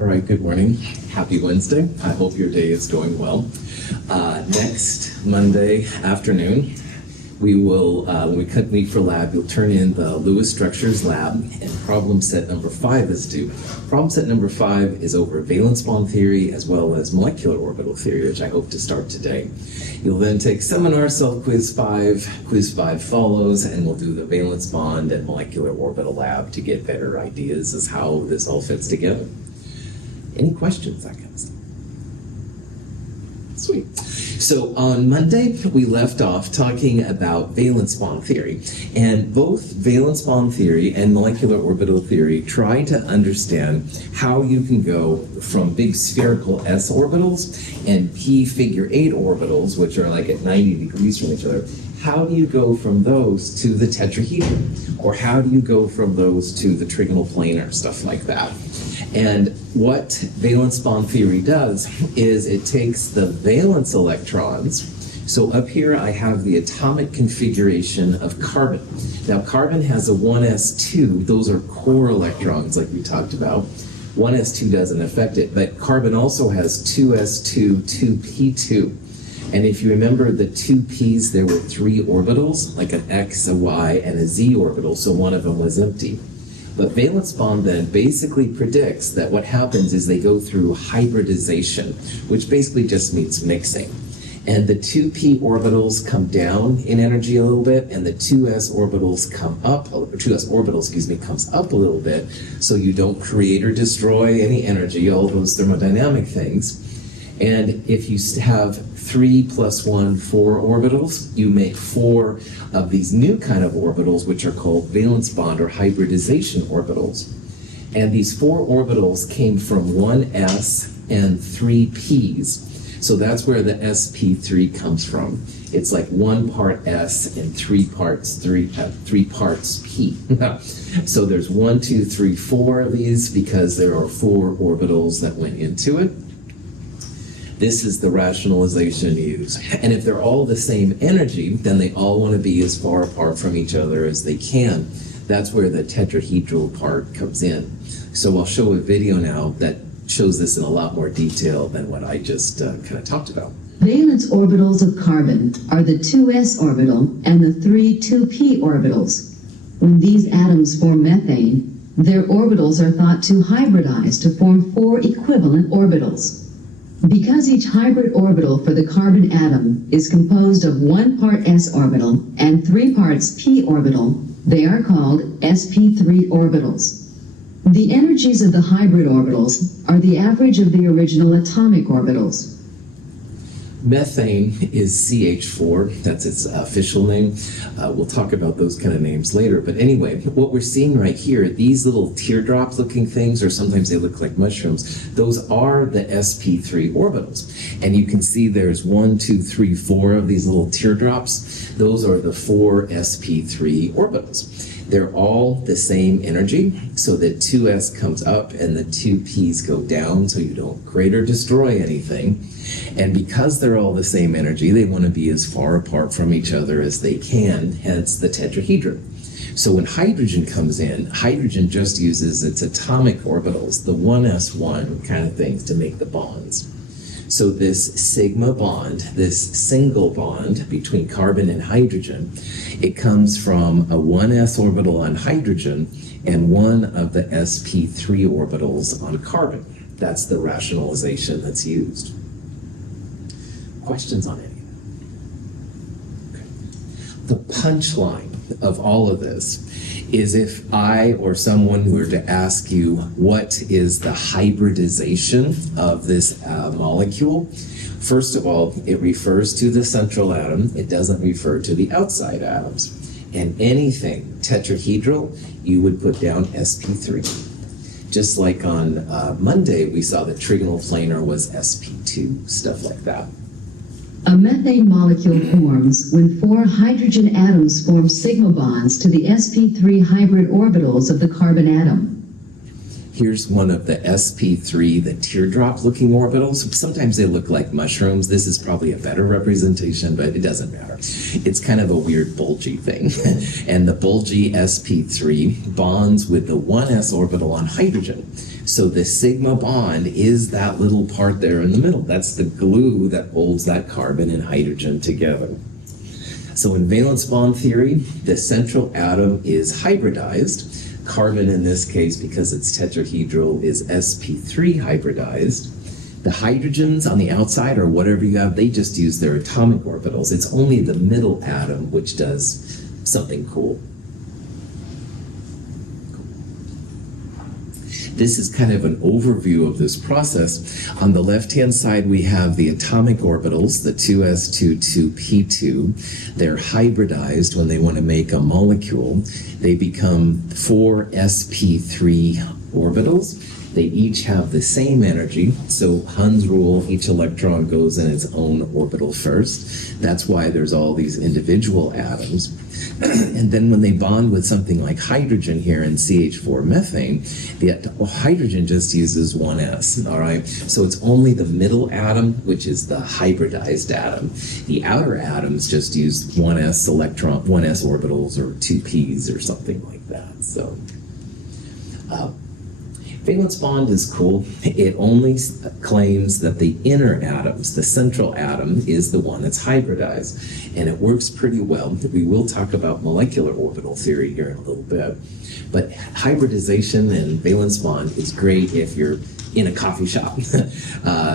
All right, good morning. Happy Wednesday. I hope your day is going well. Next Monday afternoon, we will, when we meet for lab, you'll turn in the Lewis Structures lab, and problem set number 5 is due. Problem set number 5 is over valence bond theory as well as molecular orbital theory, which I hope to start today. You'll then take seminar self-quiz 5, quiz 5 follows, and we'll do the valence bond and molecular orbital lab to get better ideas as how this all fits together. Any questions, that kind of stuff? Sweet. So on Monday, we left off talking about valence bond theory. And both valence bond theory and molecular orbital theory try to understand how you can go from big spherical s orbitals and p figure 8 orbitals, which are like at 90 degrees from each other. How do you go from those to the tetrahedron? Or how do you go from those to the trigonal planar, stuff like that? And what valence bond theory does is it takes the valence electrons. So up here I have the atomic configuration of carbon. Now carbon has a 1s2, those are core electrons like we talked about. 1s2 doesn't affect it, but carbon also has 2s2, 2p2. And if you remember the 2p's, there were 3 orbitals, like an x, a y, and a z orbital, so one of them was empty. But valence bond then basically predicts that what happens is they go through hybridization, which basically just means mixing. And the 2p orbitals come down in energy a little bit, and the 2s orbitals come up, 2s orbital, comes up a little bit, so you don't create or destroy any energy, all those thermodynamic things. And if you have 3 plus 1, 4 orbitals, you make 4 of these new kind of orbitals, which are called valence bond or hybridization orbitals. And these 4 orbitals came from 1s and 3 p's. So that's where the sp3 comes from. It's like 1 part s and 3 parts p. So there's 1, 2, 3, 4 of these because there are 4 orbitals that went into it. This is the rationalization used. And if they're all the same energy, then they all want to be as far apart from each other as they can. That's where the tetrahedral part comes in. So I'll show a video now that shows this in a lot more detail than what I just kind of talked about. Valence orbitals of carbon are the 2s orbital and the 3 2p orbitals. When these atoms form methane, their orbitals are thought to hybridize to form 4 equivalent orbitals. Because each hybrid orbital for the carbon atom is composed of 1 part s orbital and 3 parts p orbital, they are called sp3 orbitals. The energies of the hybrid orbitals are the average of the original atomic orbitals. Methane is CH4, that's its official name. We'll talk about those kind of names later. But anyway, what we're seeing right here, these little teardrop looking things, or sometimes they look like mushrooms, those are the sp3 orbitals. And you can see there's 1, 2, 3, 4 of these little teardrops. Those are the 4 sp3 orbitals. They're all the same energy, so that 2s comes up and the 2p's go down, so you don't create or destroy anything. And because they're all the same energy, they want to be as far apart from each other as they can, hence the tetrahedron. So when hydrogen comes in, hydrogen just uses its atomic orbitals, the 1s1 kind of things, to make the bonds. So this sigma bond, this single bond between carbon and hydrogen, it comes from a 1s orbital on hydrogen and 1 of the sp3 orbitals on carbon. That's the rationalization that's used. Questions on any? Okay. The punchline of all of this is if I or someone were to ask you what is the hybridization of this molecule, first of all, it refers to the central atom. It doesn't refer to the outside atoms. And anything tetrahedral, you would put down sp3. Just like on Monday, we saw that trigonal planar was sp2, stuff like that. A methane molecule forms when 4 hydrogen atoms form sigma bonds to the sp3 hybrid orbitals of the carbon atom. Here's one of the sp3, the teardrop-looking orbitals. Sometimes they look like mushrooms. This is probably a better representation, but it doesn't matter. It's kind of a weird bulgy thing. And the bulgy sp3 bonds with the 1s orbital on hydrogen. So the sigma bond is that little part there in the middle. That's the glue that holds that carbon and hydrogen together. So in valence bond theory, the central atom is hybridized. Carbon in this case, because it's tetrahedral, is sp3 hybridized. The hydrogens on the outside, or whatever you have, they just use their atomic orbitals. It's only the middle atom which does something cool. This is kind of an overview of this process. On the left-hand side, we have the atomic orbitals, the 2s2, 2p2. They're hybridized when they want to make a molecule. They become 4 sp3 orbitals. They each have the same energy, so Hund's rule, each electron goes in its own orbital first. That's why there's all these individual atoms. And then when they bond with something like hydrogen here in CH4 methane, the hydrogen just uses 1s, all right? So it's only the middle atom, which is the hybridized atom. The outer atoms just use 1s electron, 1s orbitals, or 2p's or something like that. So valence bond is cool. It only claims that the inner atoms, the central atom, is the one that's hybridized. And it works pretty well. We will talk about molecular orbital theory here in a little bit. But hybridization and valence bond is great if you're in a coffee shop.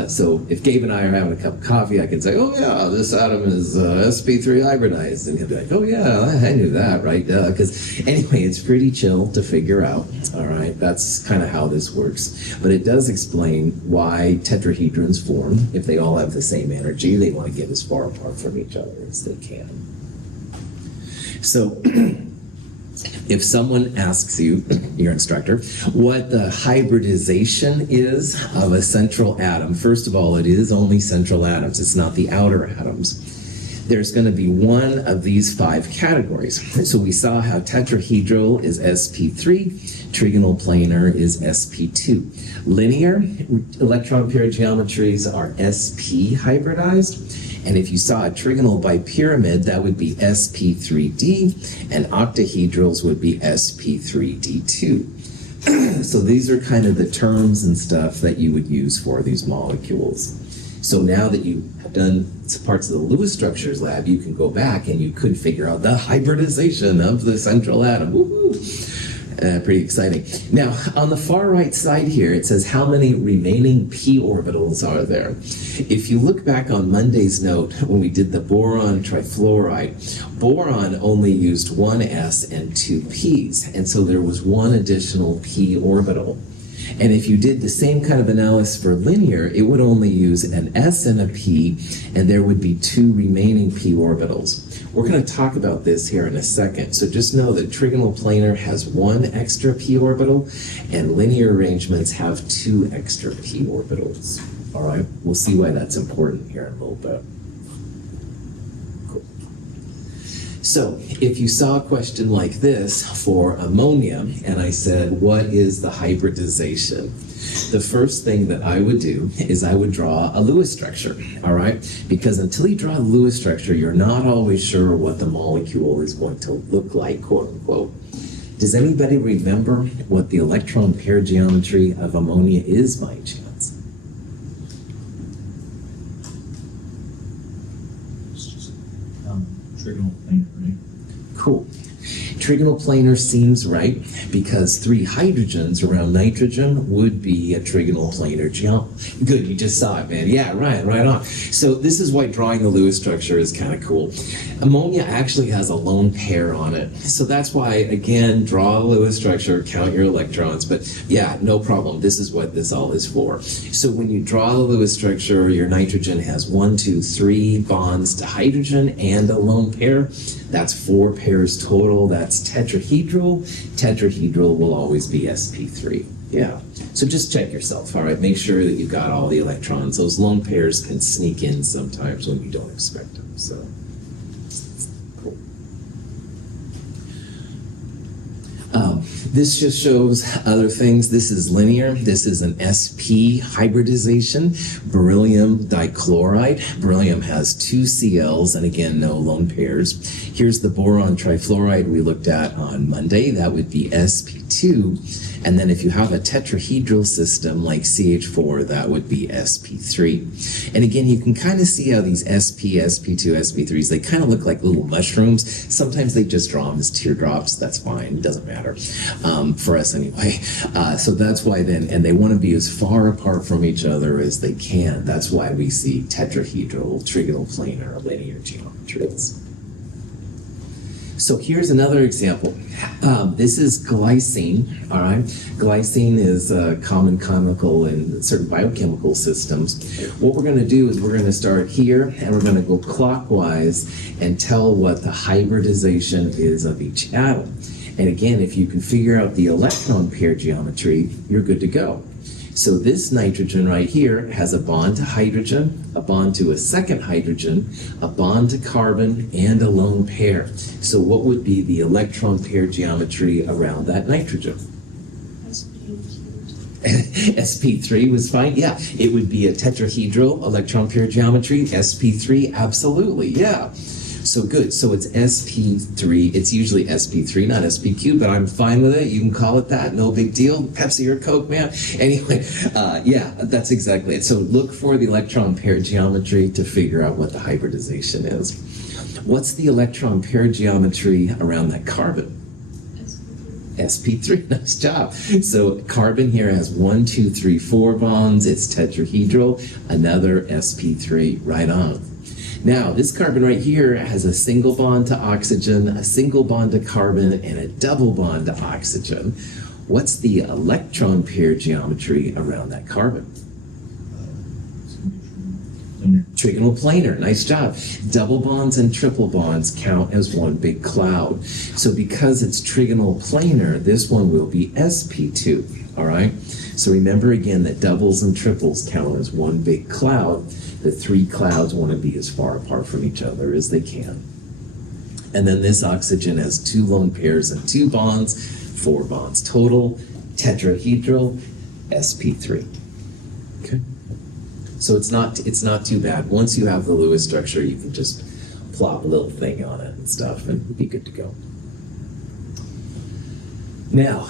So if Gabe and I are having a cup of coffee, I can say, oh yeah, this atom is sp3 hybridized. And he'll be like, oh yeah, I knew that, right? Because anyway, it's pretty chill to figure out. All right, that's kind of how this works. But it does explain why tetrahedrons form. If they all have the same energy, they want to get as far apart from each other as they can. So if someone asks you, your instructor, what the hybridization is of a central atom, first of all, it is only central atoms. It's not the outer atoms. There's going to be one of these 5 categories. So we saw how tetrahedral is sp3, trigonal planar is sp2. Linear electron pair geometries are sp hybridized. And if you saw a trigonal bipyramid, that would be sp3d, and octahedrals would be sp3d2. So these are kind of the terms and stuff that you would use for these molecules. So now that you have done parts of the Lewis structures lab, you can go back and you could figure out the hybridization of the central atom. Woohoo! Pretty exciting. Now, on the far right side here, it says how many remaining p orbitals are there. If you look back on Monday's note, when we did the boron trifluoride, boron only used 1s and 2 p's, and so there was one additional p orbital. And if you did the same kind of analysis for linear, it would only use an s and a p, and there would be 2 remaining p orbitals. We're going to talk about this here in a second, so just know that trigonal planar has 1 extra p orbital, and linear arrangements have 2 extra p orbitals. All right, we'll see why that's important here in a little bit. Cool. So if you saw a question like this for ammonia, and I said, what is the hybridization? The first thing that I would do is I would draw a Lewis structure, all right? Because until you draw a Lewis structure, you're not always sure what the molecule is going to look like, quote unquote. Does anybody remember what the electron pair geometry of ammonia is by chance? It's just trigonal planar, right? Cool. Trigonal planar seems right because 3 hydrogens around nitrogen would be a trigonal planar geometry. Good, you just saw it, man. Yeah, right on. So this is why drawing the Lewis structure is kind of cool. Ammonia actually has a lone pair on it. So that's why, again, draw a Lewis structure, count your electrons. But yeah, no problem. This is what this all is for. So when you draw the Lewis structure, your nitrogen has 1, 2, 3 bonds to hydrogen and a lone pair. That's 4 pairs total. That's tetrahedral. Tetrahedral will always be sp3. Yeah. So just check yourself, all right? Make sure that you got all the electrons. Those lone pairs can sneak in sometimes when you don't expect them. So, cool. This just shows other things. This is linear. This is an sp hybridization, beryllium dichloride. Beryllium has 2 Cls, and again, no lone pairs. Here's the boron trifluoride we looked at on Monday. That would be sp2. And then if you have a tetrahedral system like CH4, that would be sp3. And again, you can kind of see how these sp, sp2, sp3s, they kind of look like little mushrooms. Sometimes they just draw them as teardrops. That's fine. It doesn't matter for us anyway. So that's why then, and they want to be as far apart from each other as they can. That's why we see tetrahedral, trigonal planar, linear geometries. So here's another example. This is glycine, all right? Glycine is a common chemical in certain biochemical systems. What we're going to do is we're going to start here, and we're going to go clockwise and tell what the hybridization is of each atom. And again, if you can figure out the electron pair geometry, you're good to go. So this nitrogen right here has a bond to hydrogen, a bond to a second hydrogen, a bond to carbon, and a lone pair. So what would be the electron pair geometry around that nitrogen? sp3 was fine. Yeah, it would be a tetrahedral electron pair geometry. sp3, absolutely, yeah. So good. So it's sp3. It's usually sp3, not sp2, but I'm fine with it. You can call it that. No big deal. Pepsi or Coke, man. Anyway, yeah, that's exactly it. So look for the electron pair geometry to figure out what the hybridization is. What's the electron pair geometry around that carbon? sp3, nice job. So carbon here has 1, 2, 3, 4 bonds. It's tetrahedral. Another sp3, right on. Now, this carbon right here has a single bond to oxygen, a single bond to carbon, and a double bond to oxygen. What's the electron pair geometry around that carbon? Trigonal planar, nice job. Double bonds and triple bonds count as one big cloud. So because it's trigonal planar, this one will be sp2, all right? So remember again that doubles and triples count as one big cloud. The 3 clouds want to be as far apart from each other as they can. And then this oxygen has 2 lone pairs and 2 bonds, 4 bonds total, tetrahedral, sp3. Okay. So it's not too bad. Once you have the Lewis structure, you can just plop a little thing on it and stuff and be good to go. Now,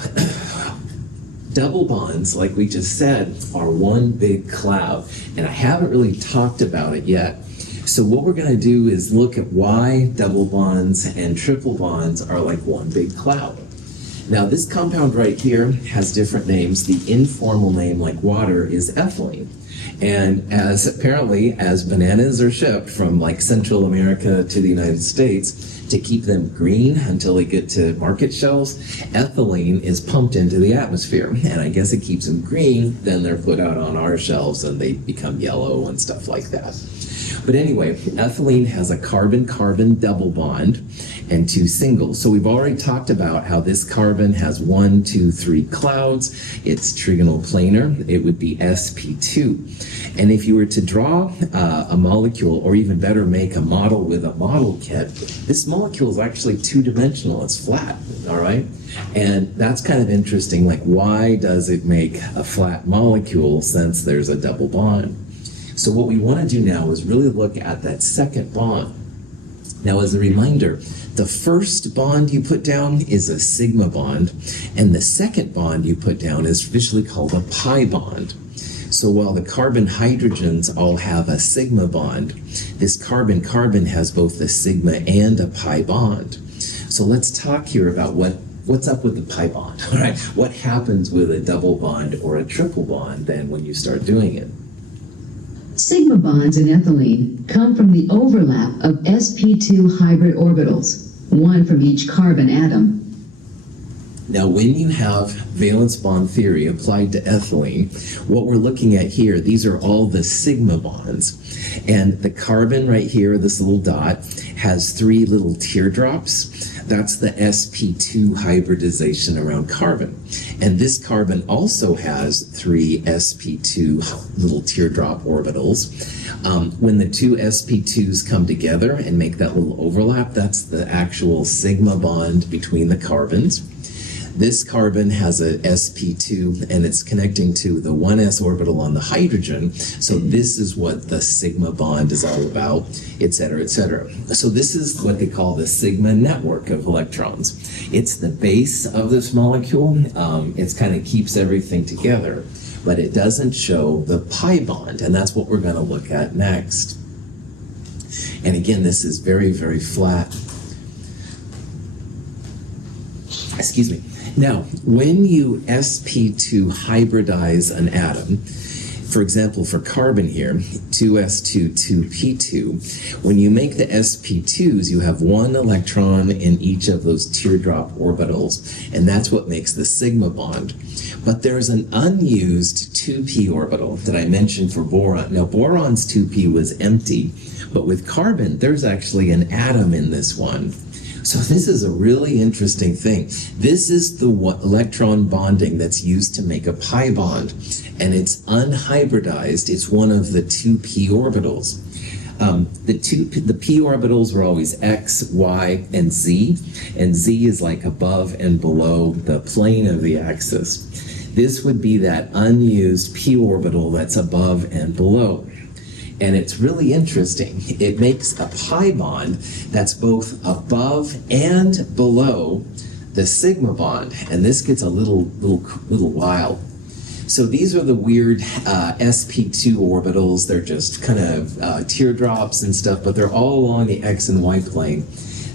double bonds, like we just said, are one big cloud, and I haven't really talked about it yet. So what we're going to do is look at why double bonds and triple bonds are like one big cloud. Now this compound right here has different names. The informal name, like water, is ethylene. And as apparently as bananas are shipped from like Central America to the United States, to keep them green until they get to market shelves, ethylene is pumped into the atmosphere. And I guess it keeps them green, then they're put out on our shelves and they become yellow and stuff like that. But anyway, ethylene has a carbon-carbon double bond and 2 singles. So we've already talked about how this carbon has 1, 2, 3 clouds. It's trigonal planar. It would be sp2. And if you were to draw a molecule, or even better, make a model with a model kit, this molecule is actually 2-dimensional. It's flat, all right? And that's kind of interesting. Like, why does it make a flat molecule since there's a double bond? So what we want to do now is really look at that second bond. Now, as a reminder, the first bond you put down is a sigma bond, and the second bond you put down is officially called a pi bond. So while the carbon hydrogens all have a sigma bond, this carbon-carbon has both a sigma and a pi bond. So let's talk here about what's up with the pi bond, all right? What happens with a double bond or a triple bond then when you start doing it? Sigma bonds in ethylene come from the overlap of sp2 hybrid orbitals, one from each carbon atom. Now, when you have valence bond theory applied to ethylene, what we're looking at here, these are all the sigma bonds. And the carbon right here, this little dot, has 3 little teardrops. That's the sp2 hybridization around carbon. And this carbon also has 3 sp2 little teardrop orbitals. When the 2 sp2s come together and make that little overlap, that's the actual sigma bond between the carbons. This carbon has a sp2 and it's connecting to the 1s orbital on the hydrogen. So this is what the sigma bond is all about, et cetera, et cetera. So this is what they call the sigma network of electrons. It's the base of this molecule. It kind of keeps everything together, but it doesn't show the pi bond, and that's what we're going to look at next. And again, this is very, very flat. Excuse me. Now, when you sp2 hybridize an atom, for example, for carbon here, 2s2, 2p2, when you make the sp2s, you have one electron in each of those teardrop orbitals, and that's what makes the sigma bond. But there's an unused 2p orbital that I mentioned for boron. Now, boron's 2p was empty, but with carbon, there's actually an atom in this one. So this is a really interesting thing. This is the electron bonding that's used to make a pi bond, and it's unhybridized. It's one of the 2p orbitals. The p orbitals are always x, y, and z is like above and below the plane of the axis. This would be that unused p orbital that's above and below. And it's really interesting. It makes a pi bond that's both above and below the sigma bond. And this gets a little wild. So these are the weird sp2 orbitals. They're just kind of teardrops and stuff, but they're all along the x and y plane.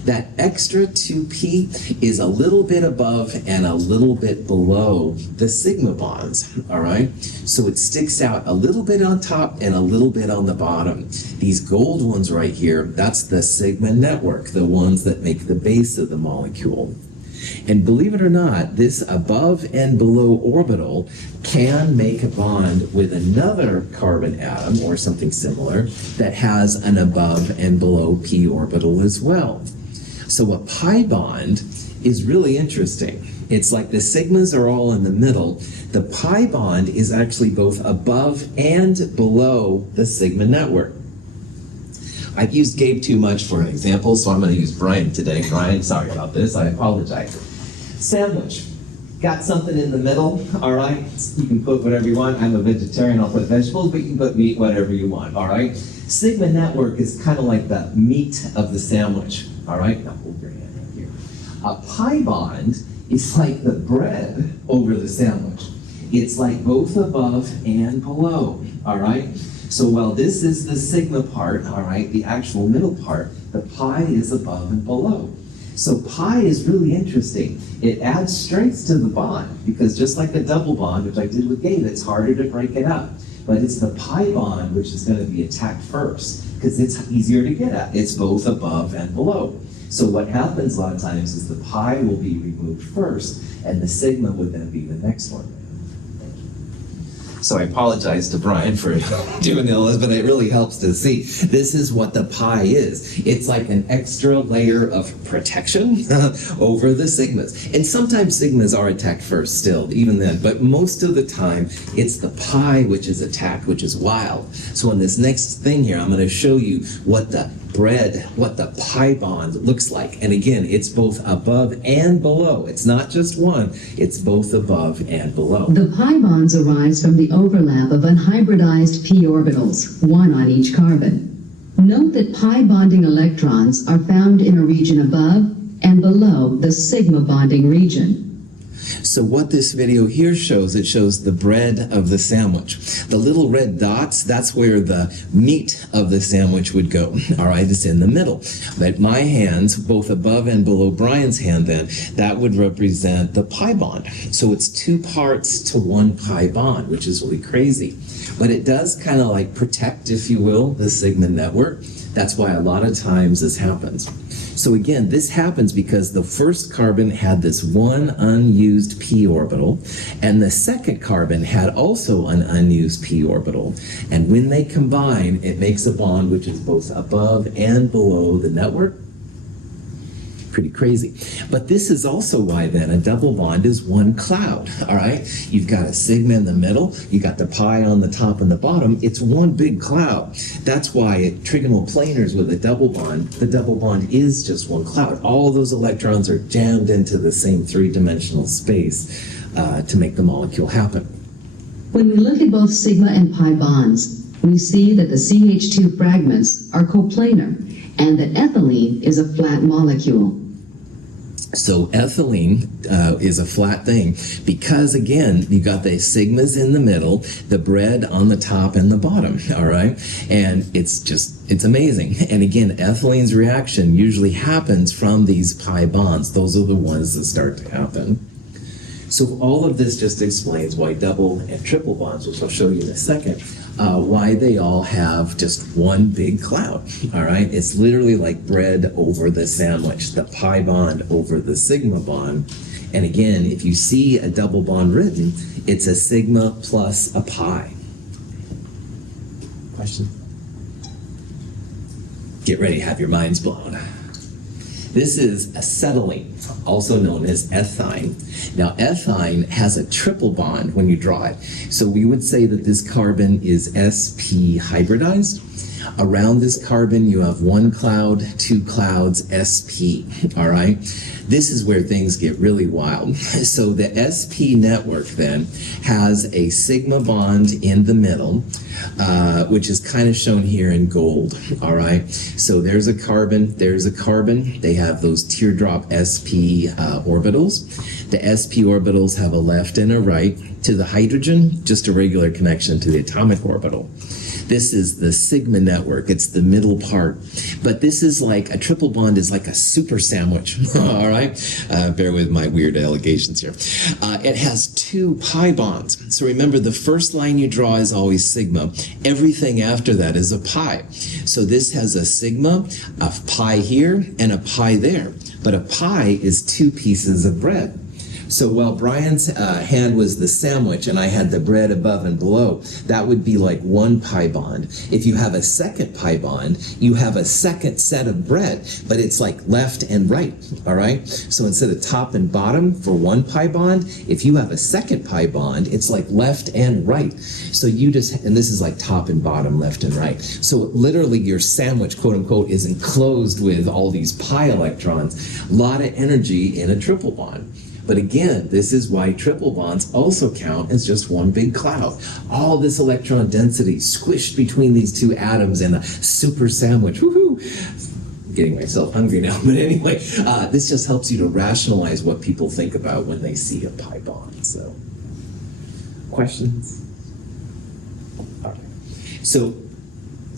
That extra 2p is a little bit above and a little bit below the sigma bonds, all right? So it sticks out a little bit on top and a little bit on the bottom. These gold ones right here, that's the sigma network, the ones that make the base of the molecule. And believe it or not, this above and below orbital can make a bond with another carbon atom or something similar that has an above and below p orbital as well. So a pi bond is really interesting. It's like the sigmas are all in the middle. The pi bond is actually both above and below the sigma network. I've used Gabe too much for an example, so I'm going to use Brian today. Brian, sorry about this. I apologize. Sandwich. Got something in the middle, all right? You can put whatever you want. I'm a vegetarian, I'll put vegetables, but you can put meat, whatever you want, all right? Sigma network is kind of like the meat of the sandwich, all right? Now hold your hand right here. A pi bond is like the bread over the sandwich. It's like both above and below, all right? So while this is the sigma part, all right, the actual middle part, the pi is above and below. So pi is really interesting. It adds strength to the bond because just like the double bond, which I did with Gabe, it's harder to break it up. But it's the pi bond which is going to be attacked first because it's easier to get at. It's both above and below. So what happens a lot of times is the pi will be removed first and the sigma would then be the next one. So I apologize to Brian for doing all this, but it really helps to see. This is what the pi is. It's like an extra layer of protection over the sigmas. And sometimes sigmas are attacked first still, even then. But most of the time, it's the pi which is attacked, which is wild. So in this next thing here, I'm going to show you what the pi bond looks like. And again, it's both above and below. It's not just one, it's both above and below. The pi bonds arise from the overlap of unhybridized p orbitals, one on each carbon. Note that pi bonding electrons are found in a region above and below the sigma bonding region. So what this video here shows, it shows the bread of the sandwich. The little red dots, that's where the meat of the sandwich would go. All right, it's in the middle. But my hands, both above and below Brian's hand then, that would represent the pi bond. So it's 2 parts to 1 pi bond, which is really crazy. But it does kind of like protect, if you will, the sigma network. That's why a lot of times this happens. So again, this happens because the first carbon had this one unused p orbital, and the second carbon had also an unused p orbital. And when they combine, it makes a bond which is both above and below the network. Pretty crazy. But this is also why then a double bond is one cloud, all right? You've got a sigma in the middle, you got the pi on the top and the bottom, it's one big cloud. That's why trigonal planars with a double bond, the double bond is just one cloud. All those electrons are jammed into the same three-dimensional space to make the molecule happen. When we look at both sigma and pi bonds, we see that the CH2 fragments are coplanar and that ethylene is a flat molecule. So ethylene is a flat thing because, again, you got the sigmas in the middle, the bread on the top and the bottom, all right? And it's amazing. And again, ethylene's reaction usually happens from these pi bonds. Those are the ones that start to happen. So all of this just explains why double and triple bonds, which I'll show you in a second, why they all have just one big cloud, all right? It's literally like bread over the sandwich, the pi bond over the sigma bond. And again, if you see a double bond written, it's a sigma plus a pi. Question? Get ready, have your minds blown. This is acetylene, also known as ethyne. Now, ethyne has a triple bond when you draw it. So we would say that this carbon is sp hybridized. Around this carbon, you have one cloud, two clouds, sp, all right? This is where things get really wild. So the sp network then has a sigma bond in the middle, which is kind of shown here in gold, all right? So there's a carbon, they have those teardrop sp orbitals. The sp orbitals have a left and a right. To the hydrogen, just a regular connection to the atomic orbital. This is the sigma network. It's the middle part. But this is like, a triple bond is like a super sandwich, all right? Bear with my weird allegations here. It has two pi bonds. So remember, the first line you draw is always sigma. Everything after that is a pi. So this has a sigma, a pi here, and a pi there. But a pi is two pieces of bread. So while Brian's hand was the sandwich and I had the bread above and below, that would be like one pi bond. If you have a second pi bond, you have a second set of bread, but it's like left and right, all right? So instead of top and bottom for one pi bond, if you have a second pi bond, it's like left and right. So you just, and this is like top and bottom, left and right. So literally your sandwich, quote unquote, is enclosed with all these pi electrons, a lot of energy in a triple bond. But again, this is why triple bonds also count as just one big cloud. All this electron density squished between these two atoms in a super sandwich. Woohoo! I'm getting myself hungry now. But anyway, this just helps you to rationalize what people think about when they see a pi bond. So, questions? All right. So,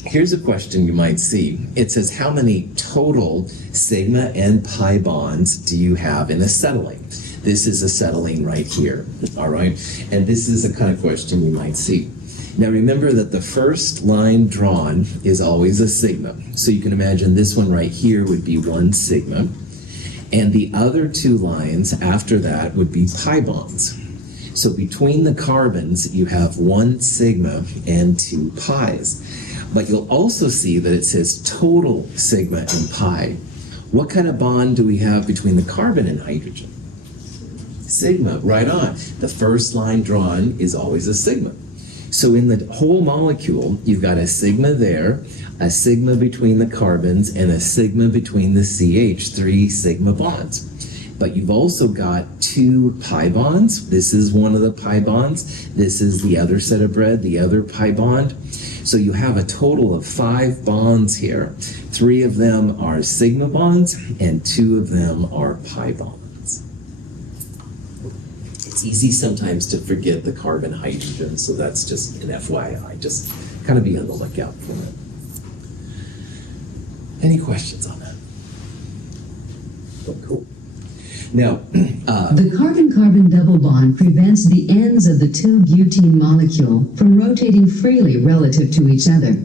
here's a question you might see. It says, how many total sigma and pi bonds do you have in acetylene? This is acetylene right here, all right? And this is a kind of question you might see. Now remember that the first line drawn is always a sigma. So you can imagine this one right here would be one sigma. And the other two lines after that would be pi bonds. So between the carbons, you have one sigma and two pi's. But you'll also see that it says total sigma and pi. What kind of bond do we have between the carbon and hydrogen? Sigma, right on. The first line drawn is always a sigma. So in the whole molecule, you've got a sigma there, a sigma between the carbons, and a sigma between the CH, three sigma bonds. But you've also got two pi bonds. This is one of the pi bonds. This is the other set of bread, the other pi bond. So you have a total of 5 bonds here. 3 of them are sigma bonds, and 2 of them are pi bonds. It's easy sometimes to forget the carbon hydrogen, so that's just an FYI. Just kind of be on the lookout for it. Any questions on that? Oh, cool. Now, the carbon-carbon double bond prevents the ends of the 2-butene molecule from rotating freely relative to each other.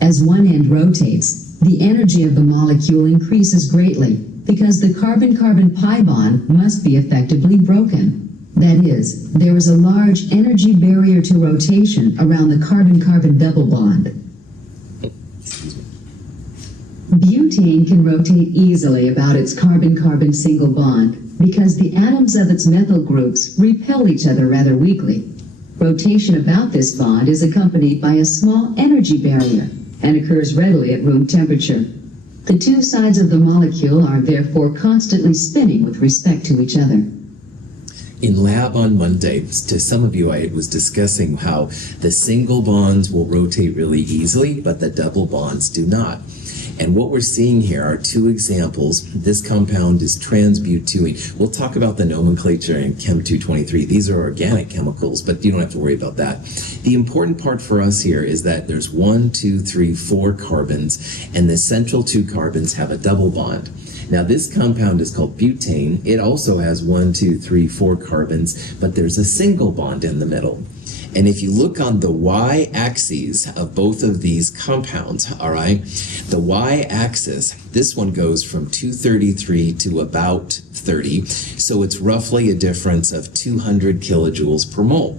As one end rotates, the energy of the molecule increases greatly because the carbon-carbon pi bond must be effectively broken. That is, there is a large energy barrier to rotation around the carbon-carbon double bond. Butane can rotate easily about its carbon-carbon single bond because the atoms of its methyl groups repel each other rather weakly. Rotation about this bond is accompanied by a small energy barrier and occurs readily at room temperature. The two sides of the molecule are therefore constantly spinning with respect to each other. In lab on Monday, to some of you, I was discussing how the single bonds will rotate really easily, but the double bonds do not. And what we're seeing here are two examples. This compound is transbutene. We'll talk about the nomenclature in Chem 223. These are organic chemicals, but you don't have to worry about that. The important part for us here is that there's 1, 2, 3, 4 carbons, and the central 2 carbons have a double bond. Now this compound is called butane. It also has 1, 2, 3, 4 carbons, but there's a single bond in the middle. And if you look on the y-axis of both of these compounds, all right, the y-axis, this one goes from 233 to about 30, so it's roughly a difference of 200 kilojoules per mole.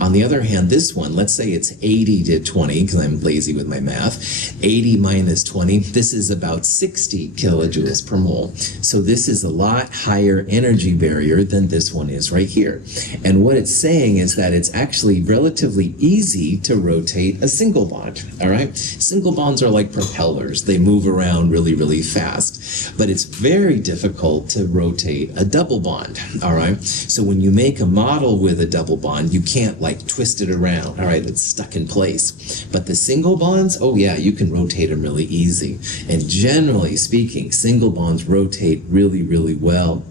On the other hand, this one, let's say it's 80 to 20, because I'm lazy with my math, 80 minus 20, this is about 60 kilojoules per mole. So this is a lot higher energy barrier than this one is right here. And what it's saying is that it's actually relatively easy to rotate a single bond, all right? Single bonds are like propellers. They move around really, really fast, but it's very difficult to rotate a double bond, all right? So when you make a model with a double bond, you can't like twist it around, all right? It's stuck in place. But the single bonds, oh yeah, you can rotate them really easy. And generally speaking, single bonds rotate really, really well.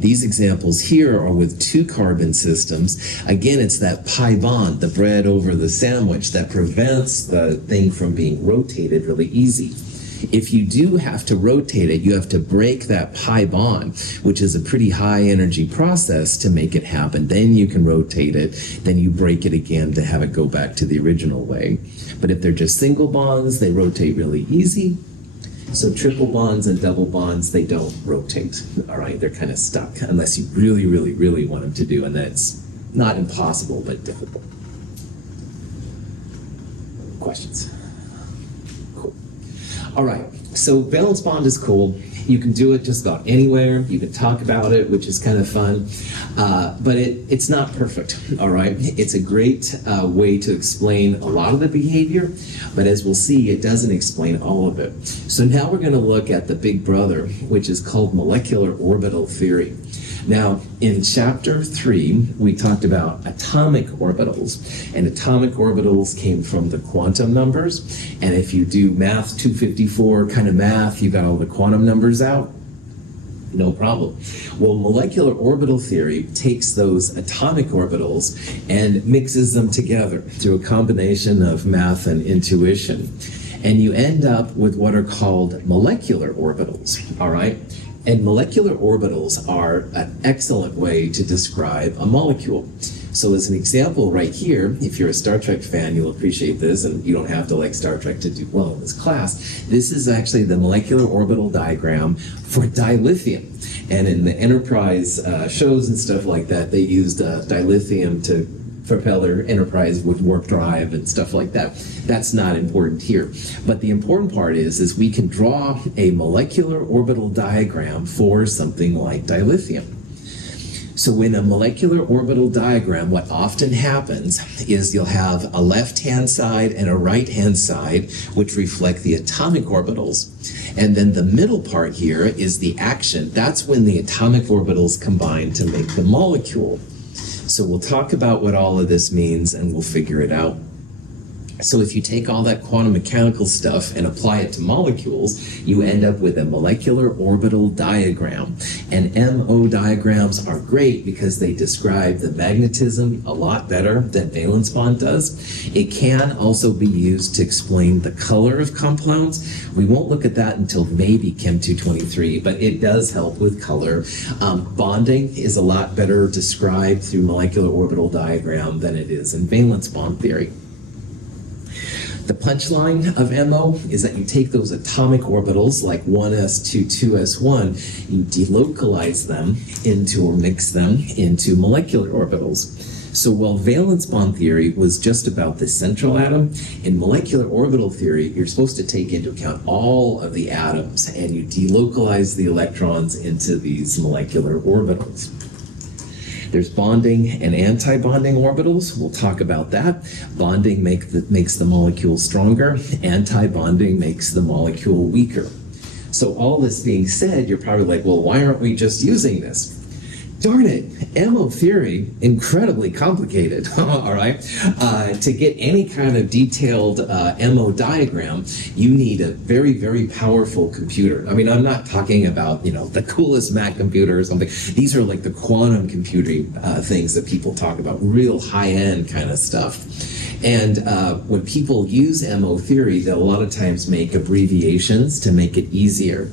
These examples here are with 2 carbon systems. Again, it's that pi bond, the bread over the sandwich, that prevents the thing from being rotated really easy. If you do have to rotate it, you have to break that pi bond, which is a pretty high energy process to make it happen. Then you can rotate it, then you break it again to have it go back to the original way. But if they're just single bonds, they rotate really easy. So triple bonds and double bonds, they don't rotate, all right? They're kind of stuck unless you really, really, really want them to do, and that's not impossible, but difficult. Questions? Cool. All right, so valence bond is cool. You can do it just about anywhere. You can talk about it, which is kind of fun, but it's not perfect, all right? It's a great way to explain a lot of the behavior, but as we'll see, it doesn't explain all of it. So now we're going to look at the big brother, which is called molecular orbital theory. Now, in chapter 3, we talked about atomic orbitals, and atomic orbitals came from the quantum numbers, and if you do math 254 kind of math, you got all the quantum numbers out, no problem. Well, molecular orbital theory takes those atomic orbitals and mixes them together through a combination of math and intuition, and you end up with what are called molecular orbitals, all right? And molecular orbitals are an excellent way to describe a molecule. So as an example right here, if you're a Star Trek fan, you'll appreciate this, and you don't have to like Star Trek to do well in this class. This is actually the molecular orbital diagram for dilithium. And in the Enterprise shows and stuff like that, they used dilithium to propel their Enterprise with warp drive and stuff like that. That's not important here. But the important part is we can draw a molecular orbital diagram for something like dilithium. So in a molecular orbital diagram, what often happens is you'll have a left-hand side and a right-hand side, which reflect the atomic orbitals. And then the middle part here is the action. That's when the atomic orbitals combine to make the molecule. So we'll talk about what all of this means and we'll figure it out. So if you take all that quantum mechanical stuff and apply it to molecules, you end up with a molecular orbital diagram. And MO diagrams are great because they describe the magnetism a lot better than valence bond does. It can also be used to explain the color of compounds. We won't look at that until maybe Chem 223, but it does help with color. Bonding is a lot better described through molecular orbital diagram than it is in valence bond theory. The punchline of MO is that you take those atomic orbitals like 1s2, 2s1, you delocalize them into or mix them into molecular orbitals. So while valence bond theory was just about the central atom, in molecular orbital theory, you're supposed to take into account all of the atoms, and you delocalize the electrons into these molecular orbitals. There's bonding and anti-bonding orbitals. We'll talk about that. Bonding makes the molecule stronger. Anti-bonding makes the molecule weaker. So all this being said, you're probably like, well, why aren't we just using this? Darn it, MO theory, incredibly complicated, all right? To get any kind of detailed MO diagram, you need a very, very powerful computer. I mean, I'm not talking about, the coolest Mac computer or something. These are like the quantum computing things that people talk about, real high-end kind of stuff. And when people use MO theory, they'll a lot of times make abbreviations to make it easier.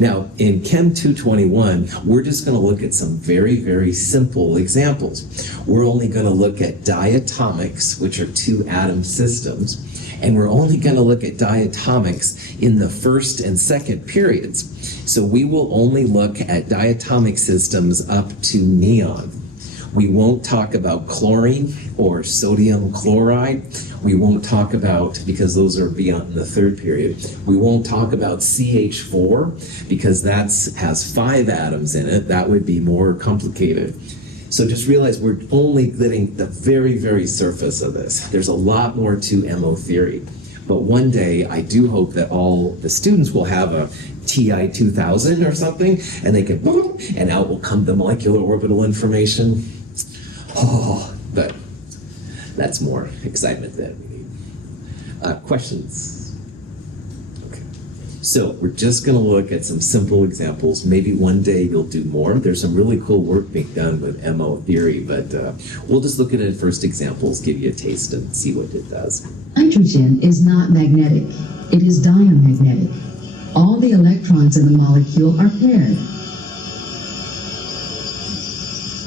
Now, in Chem 221, we're just going to look at some very, very simple examples. We're only going to look at diatomics, which are two atom systems, and we're only going to look at diatomics in the first and second periods. So we will only look at diatomic systems up to neon. We won't talk about chlorine or sodium chloride. We won't talk about, because those are beyond the third period, we won't talk about CH4 because that has 5 atoms in it. That would be more complicated. So just realize we're only getting the very, very surface of this. There's a lot more to MO theory. But one day, I do hope that all the students will have a TI 2000 or something, and they can, boop, and out will come the molecular orbital information. Oh, but that's more excitement than we need. Questions? Okay. So we're just going to look at some simple examples. Maybe one day you'll do more. There's some really cool work being done with MO theory, but we'll just look at it first examples, give you a taste and see what it does. Nitrogen is not magnetic. It is diamagnetic. All the electrons in the molecule are paired.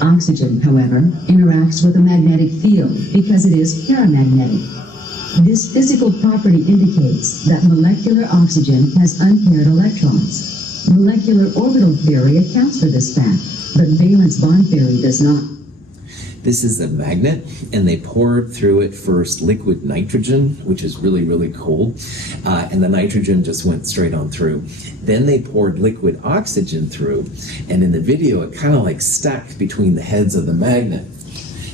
Oxygen, however, interacts with a magnetic field because it is paramagnetic. This physical property indicates that molecular oxygen has unpaired electrons. Molecular orbital theory accounts for this fact, but valence bond theory does not. This is a magnet, and they poured through it first liquid nitrogen, which is really, really cold, and the nitrogen just went straight on through. Then they poured liquid oxygen through, and in the video, it kind of like stuck between the heads of the magnet.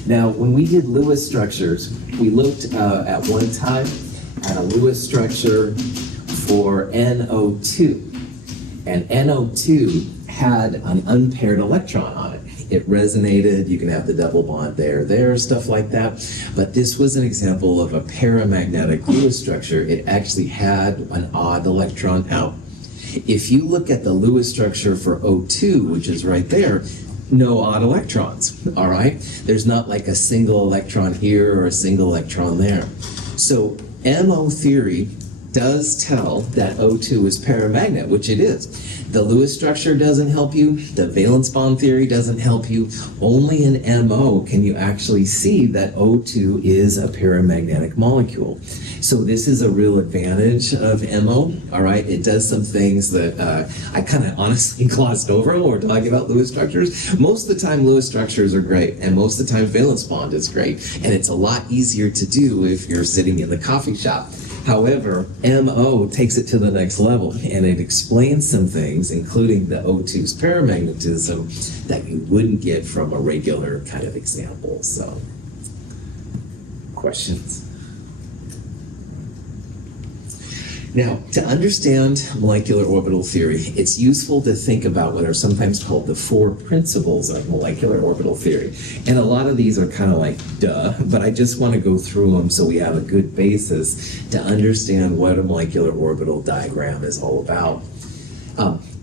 Now, when we did Lewis structures, we looked at one time at a Lewis structure for NO2, and NO2 had an unpaired electron on it. It resonated, you can have the double bond there, stuff like that. But this was an example of a paramagnetic Lewis structure. It actually had an odd electron out. If you look at the Lewis structure for O2, which is right there, no odd electrons, all right? There's not like a single electron here or a single electron there. So MO theory does tell that O2 is paramagnet, which it is. The Lewis structure doesn't help you. The valence bond theory doesn't help you. Only in MO can you actually see that O2 is a paramagnetic molecule. So this is a real advantage of MO, all right? It does some things that I kind of honestly glossed over when we're talking about Lewis structures. Most of the time, Lewis structures are great, and most of the time, valence bond is great. And it's a lot easier to do if you're sitting in the coffee shop. However, MO takes it to the next level, and it explains some things, including the O2's paramagnetism, that you wouldn't get from a regular kind of example. So, questions? Now, to understand molecular orbital theory, it's useful to think about what are sometimes called the 4 principles of molecular orbital theory. And a lot of these are kind of like, duh, but I just want to go through them so we have a good basis to understand what a molecular orbital diagram is all about.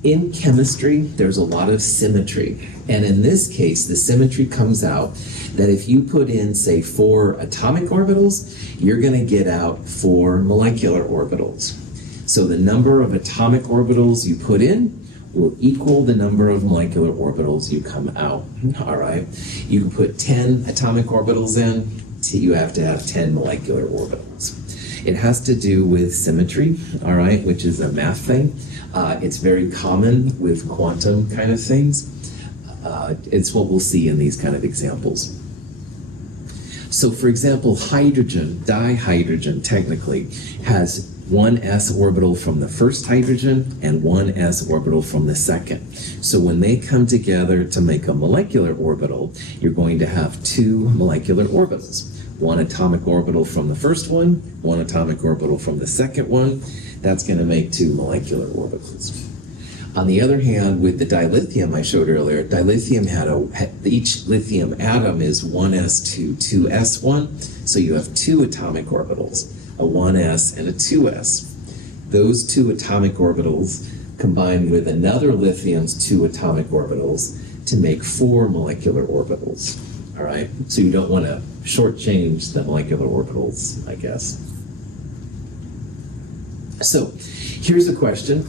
In chemistry, there's a lot of symmetry. And in this case, the symmetry comes out that if you put in, say, 4 atomic orbitals, you're going to get out 4 molecular orbitals. So the number of atomic orbitals you put in will equal the number of molecular orbitals you come out, all right? You can put 10 atomic orbitals in, so you have to have 10 molecular orbitals. It has to do with symmetry, all right, which is a math thing. It's very common with quantum kind of things. It's what we'll see in these kind of examples. So for example, hydrogen, dihydrogen technically, has one s orbital from the first hydrogen and one s orbital from the second. So when they come together to make a molecular orbital, you're going to have two molecular orbitals. One atomic orbital from the first one atomic orbital from the second one. That's going to make two molecular orbitals. On the other hand, with the dilithium I showed earlier, dilithium each lithium atom is 1s2, 2s1, so you have two atomic orbitals, a 1s and a 2s. Those two atomic orbitals combine with another lithium's two atomic orbitals to make four molecular orbitals. All right, so you don't want to shortchange the molecular orbitals, I guess. So here's a question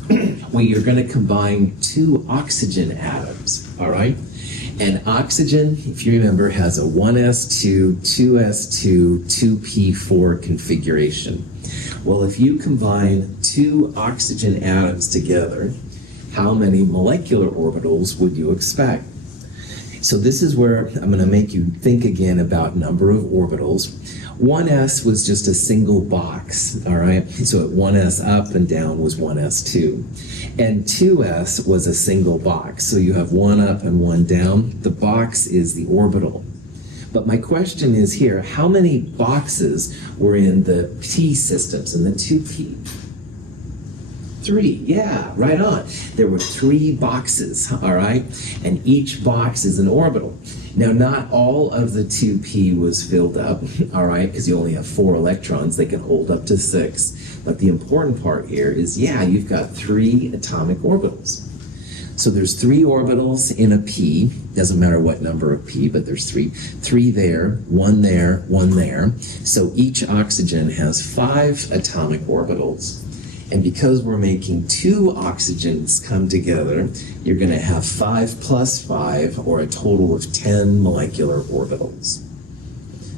where you're going to combine two oxygen atoms, all right? And oxygen, if you remember, has a 1s2, 2s2, 2p4 configuration. Well, if you combine two oxygen atoms together, how many molecular orbitals would you expect? So this is where I'm going to make you think again about number of orbitals. 1s was just a single box, all right? So 1s up and down was 1s2. And 2s was a single box. So you have one up and one down. The box is the orbital. But my question is here, how many boxes were in the p systems, in the 2p? 3, yeah, right on. There were 3 boxes, all right? And each box is an orbital. Now, not all of the 2p was filled up, all right, because you only have 4 electrons. They can hold up to 6. But the important part here is, yeah, you've got 3 atomic orbitals. So there's 3 orbitals in a p. Doesn't matter what number of p, but there's 3. 3 there, 1 there, 1 there. So each oxygen has 5 atomic orbitals. And because we're making 2 oxygens come together, you're going to have 5 plus 5, or a total of 10 molecular orbitals.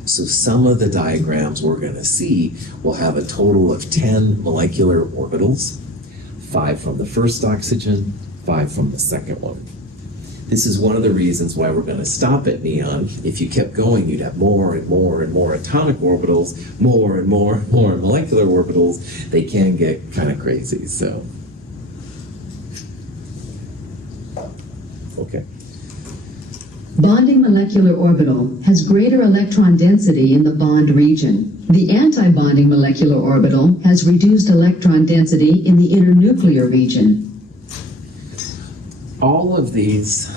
So some of the diagrams we're going to see will have a total of 10 molecular orbitals, 5 from the first oxygen, 5 from the second one. This is one of the reasons why we're going to stop at neon. If you kept going, you'd have more and more and more atomic orbitals, more and more and more molecular orbitals. They can get kind of crazy, so. Okay. Bonding molecular orbital has greater electron density in the bond region. The anti-bonding molecular orbital has reduced electron density in the internuclear region. All of these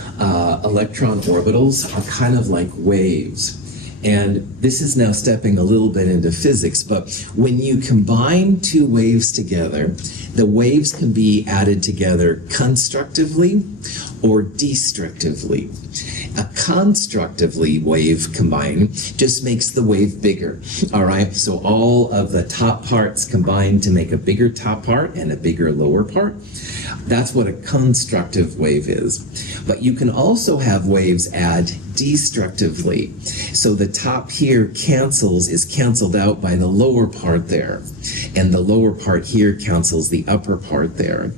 electron orbitals are kind of like waves. And this is now stepping a little bit into physics, but when you combine 2 waves together, the waves can be added together constructively or destructively. A constructively wave combined just makes the wave bigger, all right? So all of the top parts combine to make a bigger top part and a bigger lower part. That's what a constructive wave is. But you can also have waves add destructively. So the top here is canceled out by the lower part there. And the lower part here cancels the upper part there.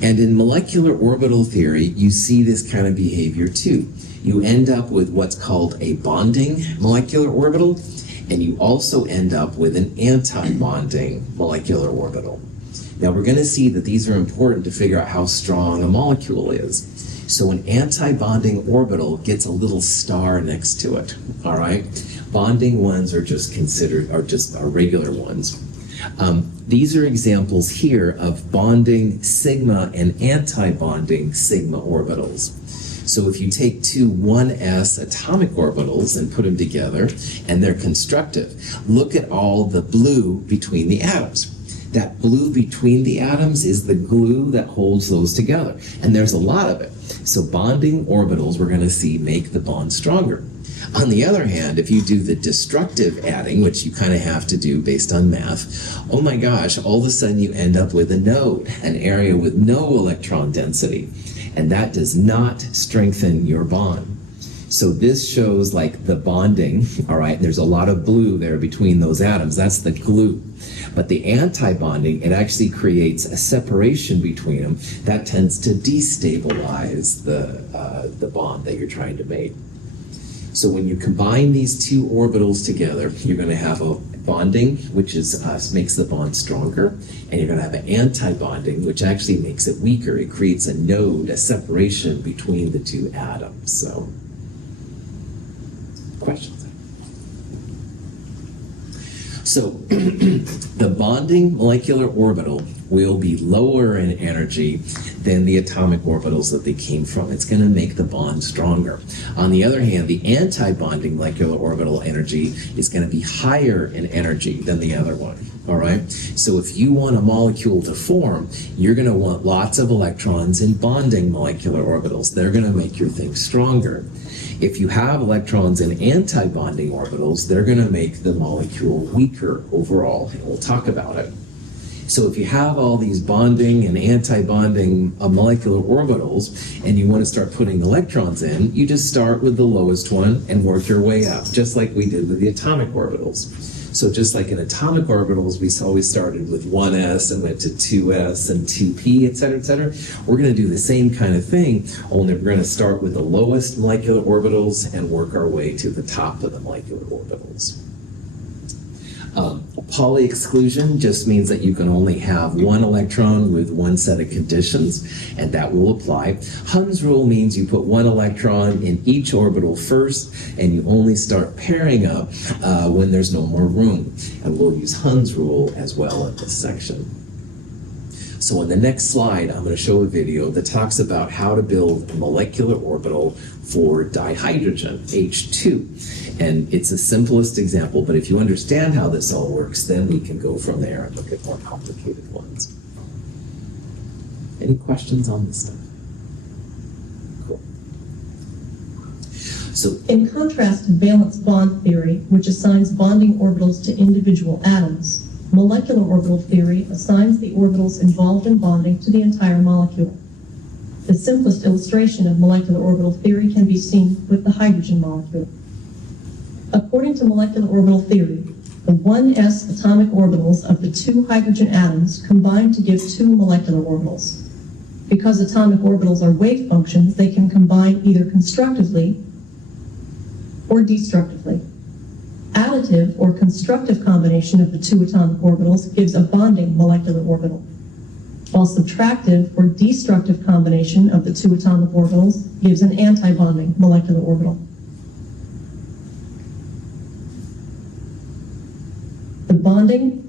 And in molecular orbital theory, you see this kind of behavior too. You end up with what's called a bonding molecular orbital, and you also end up with an anti-bonding molecular orbital. Now we're going to see that these are important to figure out how strong a molecule is. So an anti-bonding orbital gets a little star next to it, all right? Bonding ones are just regular ones. These are examples here of bonding sigma and anti-bonding sigma orbitals. So if you take 2 1s atomic orbitals and put them together, and they're constructive, look at all the blue between the atoms. That blue between the atoms is the glue that holds those together. And there's a lot of it. So bonding orbitals, we're going to see, make the bond stronger. On the other hand, if you do the destructive adding, which you kind of have to do based on math, oh my gosh, all of a sudden you end up with a node, an area with no electron density. And that does not strengthen your bond. So this shows like the bonding, all right? There's a lot of blue there between those atoms. That's the glue. But the anti-bonding, it actually creates a separation between them that tends to destabilize the bond that you're trying to make. So when you combine these two orbitals together, you're going to have a bonding, which is makes the bond stronger, and you're going to have an anti-bonding, which actually makes it weaker. It creates a node, a separation between the two atoms. So, questions? So the bonding molecular orbital will be lower in energy than the atomic orbitals that they came from. It's going to make the bond stronger. On the other hand, the anti-bonding molecular orbital energy is going to be higher in energy than the other one. All right? So if you want a molecule to form, you're going to want lots of electrons in bonding molecular orbitals. They're going to make your thing stronger. If you have electrons in anti-bonding orbitals, they're going to make the molecule weaker overall, and we'll talk about it. So if you have all these bonding and anti-bonding molecular orbitals, and you want to start putting electrons in, you just start with the lowest one and work your way up, just like we did with the atomic orbitals. So just like in atomic orbitals, we always started with 1s and went to 2s and 2p, et cetera, et cetera. We're going to do the same kind of thing, only we're going to start with the lowest molecular orbitals and work our way to the top of the molecular orbitals. Pauli exclusion just means that you can only have one electron with one set of conditions, and that will apply. Hund's rule means you put one electron in each orbital first, and you only start pairing up when there's no more room. And we'll use Hund's rule as well in this section. So on the next slide, I'm going to show a video that talks about how to build a molecular orbital for dihydrogen, H2. And it's the simplest example, but if you understand how this all works, then we can go from there and look at more complicated ones. Any questions on this stuff? Cool. So, in contrast to valence bond theory, which assigns bonding orbitals to individual atoms, molecular orbital theory assigns the orbitals involved in bonding to the entire molecule. The simplest illustration of molecular orbital theory can be seen with the hydrogen molecule. According to molecular orbital theory, the 1s atomic orbitals of the two hydrogen atoms combine to give two molecular orbitals. Because atomic orbitals are wave functions, they can combine either constructively or destructively. Additive or constructive combination of the two atomic orbitals gives a bonding molecular orbital, while subtractive or destructive combination of the two atomic orbitals gives an anti-bonding molecular orbital. The bonding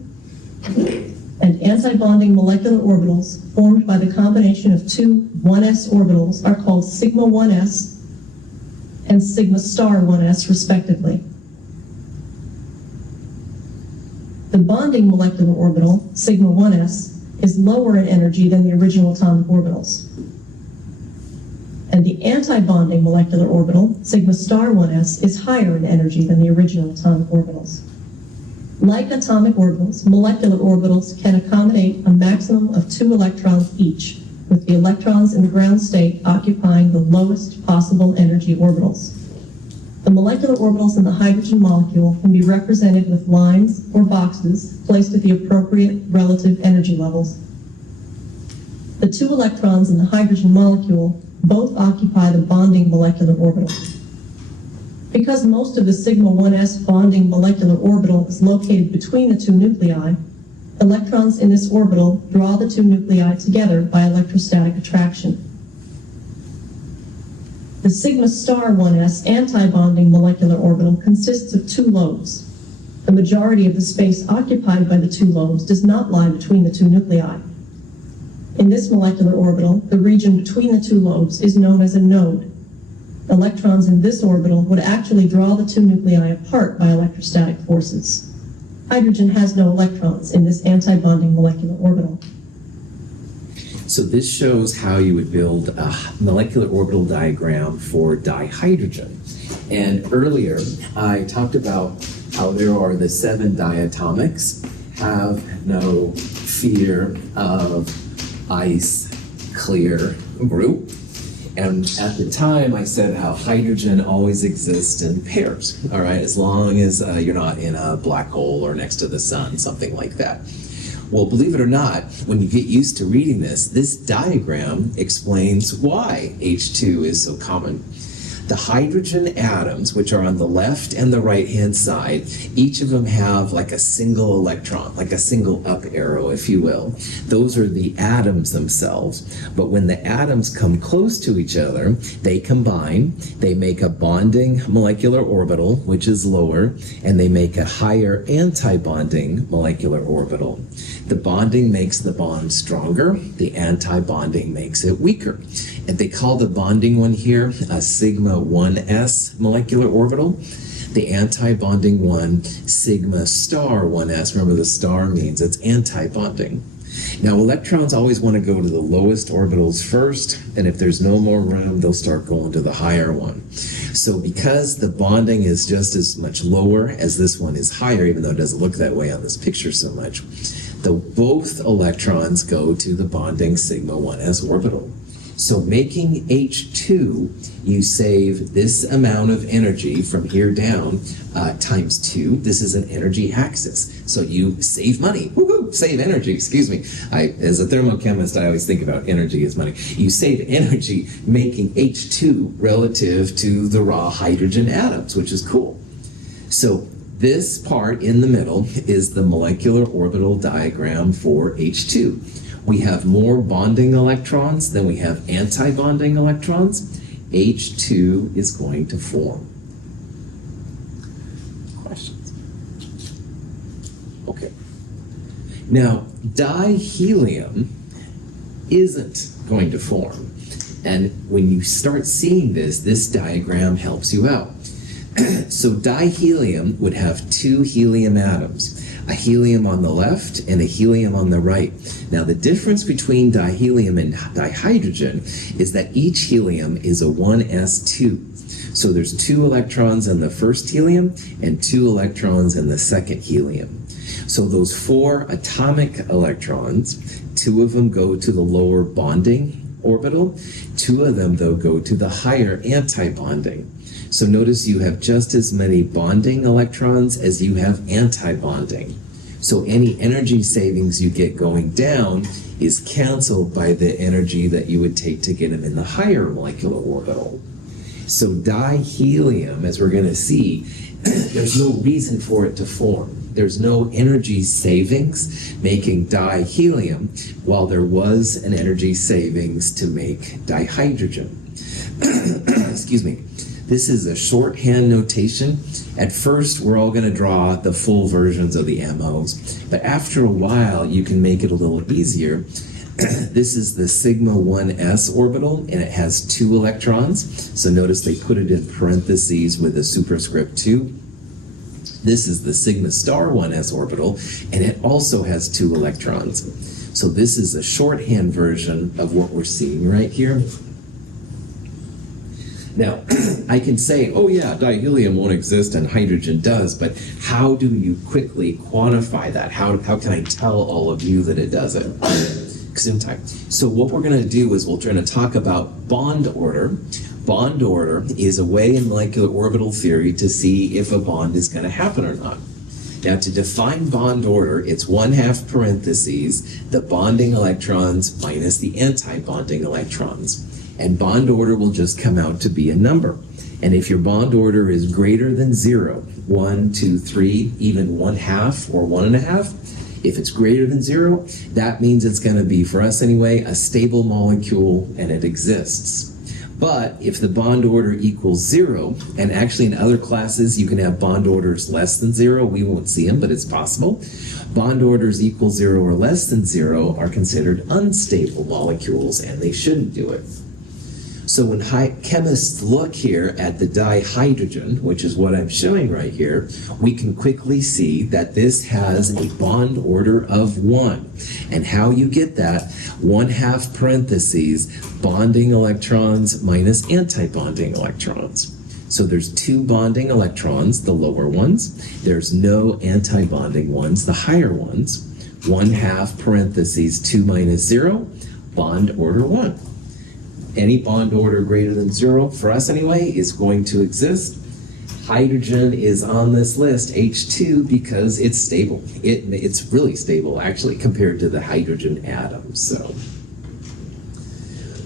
and anti-bonding molecular orbitals formed by the combination of two 1s orbitals are called sigma 1s and sigma star 1s respectively. The bonding molecular orbital, sigma 1s, is lower in energy than the original atomic orbitals. And the anti-bonding molecular orbital, sigma star 1s, is higher in energy than the original atomic orbitals. Like atomic orbitals, molecular orbitals can accommodate a maximum of 2 electrons each, with the electrons in the ground state occupying the lowest possible energy orbitals. The molecular orbitals in the hydrogen molecule can be represented with lines or boxes placed at the appropriate relative energy levels. The 2 electrons in the hydrogen molecule both occupy the bonding molecular orbital. Because most of the sigma 1s bonding molecular orbital is located between the 2 nuclei, electrons in this orbital draw the 2 nuclei together by electrostatic attraction. The sigma star 1s anti-bonding molecular orbital consists of 2 lobes. The majority of the space occupied by the 2 lobes does not lie between the 2 nuclei. In this molecular orbital, the region between the 2 lobes is known as a node. Electrons in this orbital would actually draw the 2 nuclei apart by electrostatic forces. Hydrogen has no electrons in this anti-bonding molecular orbital. So this shows how you would build a molecular orbital diagram for dihydrogen. And earlier, I talked about how there are the 7 diatomics, have no fear of ice, clear group. And at the time, I said how hydrogen always exists in pairs, all right, as long as you're not in a black hole or next to the sun, something like that. Well, believe it or not, when you get used to reading this diagram explains why H2 is so common. The hydrogen atoms, which are on the left and the right-hand side, each of them have like a single electron, like a single up arrow, if you will. Those are the atoms themselves. But when the atoms come close to each other, they combine, they make a bonding molecular orbital, which is lower, and they make a higher anti-bonding molecular orbital. The bonding makes the bond stronger, the anti-bonding makes it weaker. And they call the bonding one here a sigma 1s molecular orbital. The anti-bonding one, sigma star 1s. Remember, the star means it's anti-bonding. Now, electrons always want to go to the lowest orbitals first, and if there's no more room, they'll start going to the higher one. So because the bonding is just as much lower as this one is higher, even though it doesn't look that way on this picture so much, both electrons go to the bonding sigma 1s orbital. So making H2, you save this amount of energy from here down times 2. This is an energy axis. So you save money. Woohoo! Save energy, excuse me. As a thermochemist, I always think about energy as money. You save energy making H2 relative to the raw hydrogen atoms, which is cool. So this part in the middle is the molecular orbital diagram for H2. We have more bonding electrons than we have anti-bonding electrons. H2 is going to form. Questions? Okay. Now, dihelium isn't going to form. And when you start seeing this diagram helps you out. So dihelium would have 2 helium atoms, a helium on the left and a helium on the right. Now the difference between dihelium and dihydrogen is that each helium is a 1s2. So there's 2 electrons in the first helium and 2 electrons in the second helium. So those 4 atomic electrons, 2 of them go to the lower bonding orbital, 2 of them though go to the higher anti-bonding. So notice you have just as many bonding electrons as you have anti-bonding. So any energy savings you get going down is canceled by the energy that you would take to get them in the higher molecular orbital. So dihelium, as we're going to see, there's no reason for it to form. There's no energy savings making dihelium, while there was an energy savings to make dihydrogen. Excuse me. This is a shorthand notation. At first, we're all going to draw the full versions of the MOs, but after a while, you can make it a little easier. This is the sigma 1s orbital, and it has 2 electrons. So notice they put it in parentheses with a superscript 2. This is the sigma star 1s orbital, and it also has 2 electrons. So this is a shorthand version of what we're seeing right here. Now, I can say, oh yeah, dihelium won't exist and hydrogen does, but how do you quickly quantify that? How can I tell all of you that it doesn't? Gesundheit. So what we're going to do is we're going to talk about bond order. Bond order is a way in molecular orbital theory to see if a bond is going to happen or not. Now, to define bond order, it's 1/2 parentheses, the bonding electrons minus the anti-bonding electrons. And bond order will just come out to be a number. And if your bond order is greater than 0, 1, 2, 3, even 1/2 or 1.5, if it's greater than 0, that means it's going to be, for us anyway, a stable molecule and it exists. But if the bond order equals 0, and actually in other classes you can have bond orders less than 0, we won't see them, but it's possible. Bond orders equal 0 or less than 0 are considered unstable molecules, and they shouldn't do it. So when chemists look here at the dihydrogen, which is what I'm showing right here, we can quickly see that this has a bond order of 1. And how you get that, 1/2 parentheses, bonding electrons minus anti-bonding electrons. So there's 2 bonding electrons, the lower ones. There's no anti-bonding ones, the higher ones. 1/2 parentheses, 2 minus 0, bond order 1. Any bond order greater than 0, for us anyway, is going to exist. Hydrogen is on this list, H2, because it's stable. It's really stable, actually, compared to the hydrogen atom. So,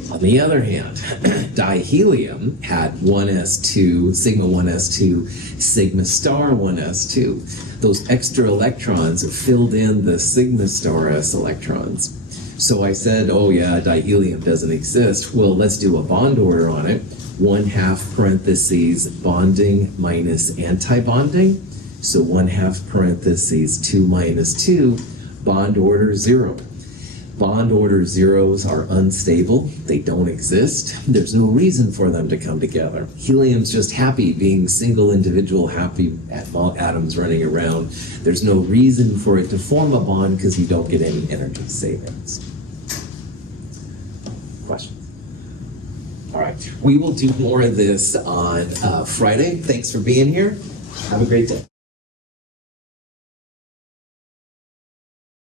On the other hand, dihelium had 1s2, sigma 1s2, sigma star 1s2. Those extra electrons filled in the sigma star s electrons. So I said, oh yeah, dihelium doesn't exist. Well, let's do a bond order on it. 1/2 parentheses bonding minus anti-bonding. So 1/2 parentheses 2 minus 2, bond order 0. Bond order zeros are unstable. They don't exist. There's no reason for them to come together. Helium's just happy being single individual happy atoms running around. There's no reason for it to form a bond because you don't get any energy savings. Questions? All right. We will do more of this on Friday. Thanks for being here. Have a great day.